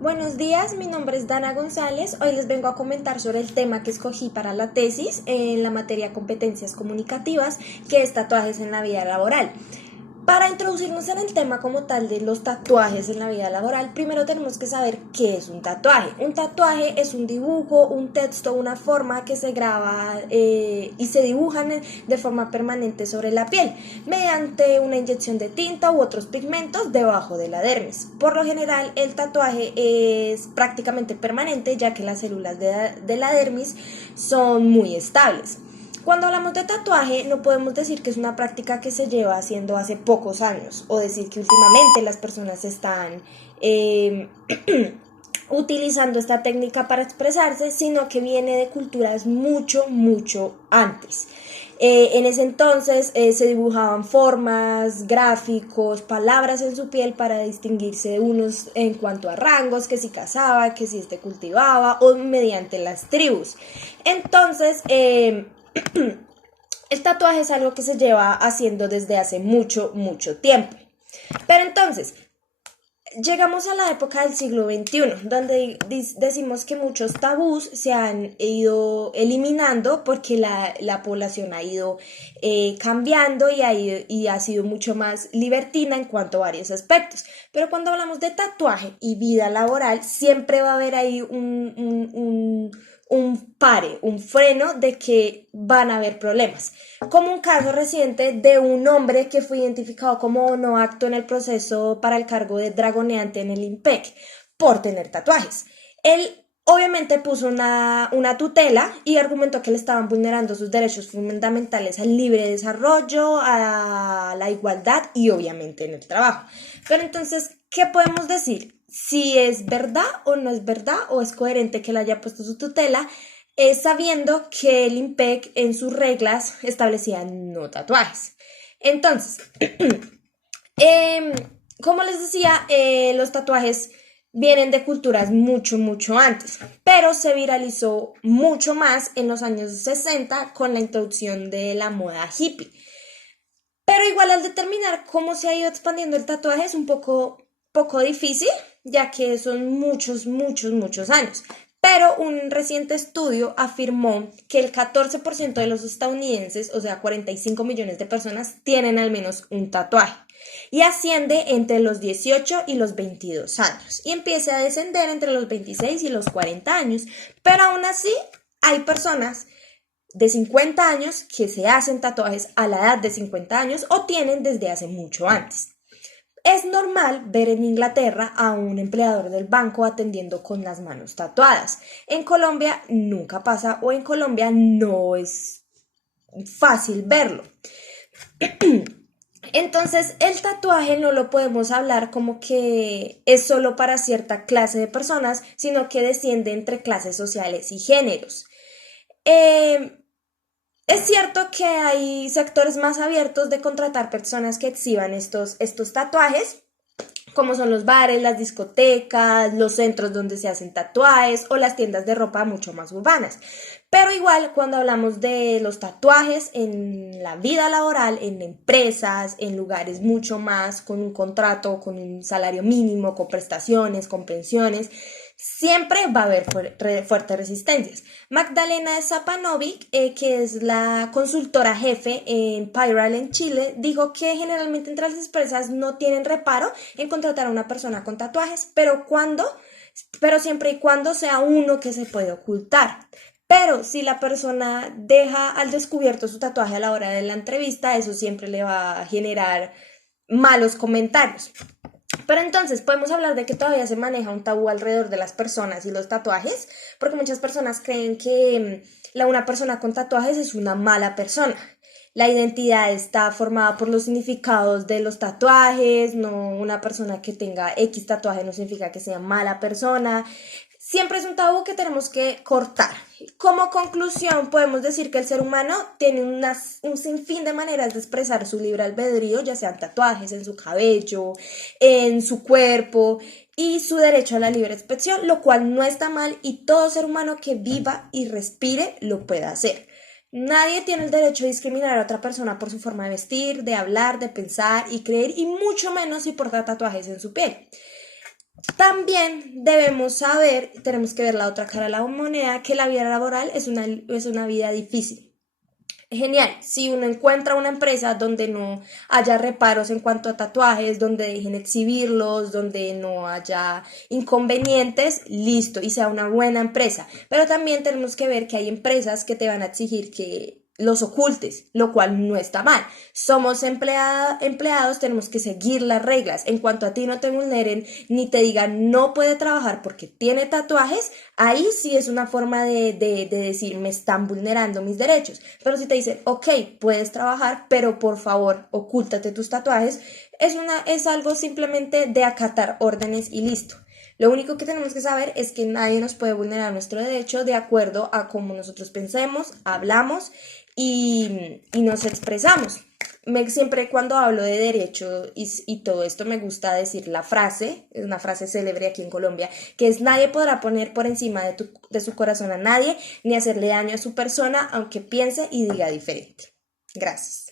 Buenos días, mi nombre es Dana González. Hoy les vengo a comentar sobre el tema que escogí para la tesis en la materia competencias comunicativas, que es tatuajes en la vida laboral. Para introducirnos en el tema como tal de los tatuajes en la vida laboral, primero tenemos que saber qué es un tatuaje. Un tatuaje es un dibujo, un texto, una forma que se graba y se dibujan de forma permanente sobre la piel mediante una inyección de tinta u otros pigmentos debajo de la dermis. Por lo general, el tatuaje es prácticamente permanente, ya que las células de la dermis son muy estables. Cuando hablamos de tatuaje, no podemos decir que es una práctica que se lleva haciendo hace pocos años o decir que últimamente las personas están utilizando esta técnica para expresarse, sino que viene de culturas mucho antes. En ese entonces se dibujaban formas, gráficos, palabras en su piel para distinguirse de unos en cuanto a rangos, que si cazaba, que si cultivaba o mediante las tribus. Entonces, el tatuaje es algo que se lleva haciendo desde hace mucho tiempo. Pero entonces, llegamos a la época del siglo XXI, donde decimos que muchos tabús se han ido eliminando porque la población ha ido cambiando y ha sido mucho más libertina en cuanto a varios aspectos. Pero cuando hablamos de tatuaje y vida laboral, siempre va a haber ahí un freno de que van a haber problemas. Como un caso reciente de un hombre que fue identificado como no apto en el proceso para el cargo de dragoneante en el IMPEC por tener tatuajes. Él obviamente puso una tutela y argumentó que le estaban vulnerando sus derechos fundamentales al libre desarrollo, a la igualdad y obviamente en el trabajo. Pero entonces, ¿qué podemos decir? Si es verdad o no es verdad o es coherente que le haya puesto su tutela, sabiendo que el IMPEC en sus reglas establecía no tatuajes. Entonces, como les decía, los tatuajes vienen de culturas mucho antes, pero se viralizó mucho más en los años 60 con la introducción de la moda hippie. Pero igual al determinar cómo se ha ido expandiendo el tatuaje es un poco difícil, ya que son muchos años. Pero un reciente estudio afirmó que el 14% de los estadounidenses, o sea, 45 millones de personas, tienen al menos un tatuaje. Y asciende entre los 18 y los 22 años. Y empieza a descender entre los 26 y los 40 años. Pero aún así, hay personas de 50 años que se hacen tatuajes a la edad de 50 años o tienen desde hace mucho antes. Es normal ver en Inglaterra a un empleador del banco atendiendo con las manos tatuadas. En Colombia nunca pasa o en Colombia no es fácil verlo. Entonces, el tatuaje no lo podemos hablar como que es solo para cierta clase de personas, sino que desciende entre clases sociales y géneros. Es cierto que hay sectores más abiertos de contratar personas que exhiban estos tatuajes, como son los bares, las discotecas, los centros donde se hacen tatuajes o las tiendas de ropa mucho más urbanas. Pero igual cuando hablamos de los tatuajes en la vida laboral, en empresas, en lugares mucho más con un contrato, con un salario mínimo, con prestaciones, con pensiones, siempre va a haber fuertes resistencias. Magdalena Zapanovic, que es la consultora jefe en Pyral en Chile, dijo que generalmente entre las empresas no tienen reparo en contratar a una persona con tatuajes, pero siempre y cuando sea uno que se puede ocultar. Pero si la persona deja al descubierto su tatuaje a la hora de la entrevista, eso siempre le va a generar malos comentarios. Pero entonces podemos hablar de que todavía se maneja un tabú alrededor de las personas y los tatuajes, porque muchas personas creen que una persona con tatuajes es una mala persona. La identidad está formada por los significados de los tatuajes, no una persona que tenga X tatuaje no significa que sea mala persona. Siempre es un tabú que tenemos que cortar. Como conclusión, podemos decir que el ser humano tiene un sinfín de maneras de expresar su libre albedrío, ya sean tatuajes en su cabello, en su cuerpo, y su derecho a la libre expresión, lo cual no está mal y todo ser humano que viva y respire lo puede hacer. Nadie tiene el derecho a discriminar a otra persona por su forma de vestir, de hablar, de pensar y creer, y mucho menos si porta tatuajes en su piel. También debemos saber, tenemos que ver la otra cara de la moneda, que la vida laboral es una vida difícil. Genial, si uno encuentra una empresa donde no haya reparos en cuanto a tatuajes, donde dejen exhibirlos, donde no haya inconvenientes, listo, y sea una buena empresa. Pero también tenemos que ver que hay empresas que te van a exigir que los ocultes, lo cual no está mal. Somos empleados, tenemos que seguir las reglas. En cuanto a ti no te vulneren ni te digan no puede trabajar porque tiene tatuajes, ahí sí es una forma de decir me están vulnerando mis derechos. Pero si te dicen, ok, puedes trabajar, pero por favor, ocúltate tus tatuajes, es algo simplemente de acatar órdenes y listo. Lo único que tenemos que saber es que nadie nos puede vulnerar nuestro derecho de acuerdo a cómo nosotros pensemos, hablamos y nos expresamos. Siempre cuando hablo de derecho y todo esto me gusta decir la frase, es una frase célebre aquí en Colombia, que es nadie podrá poner por encima de su corazón a nadie ni hacerle daño a su persona aunque piense y diga diferente. Gracias.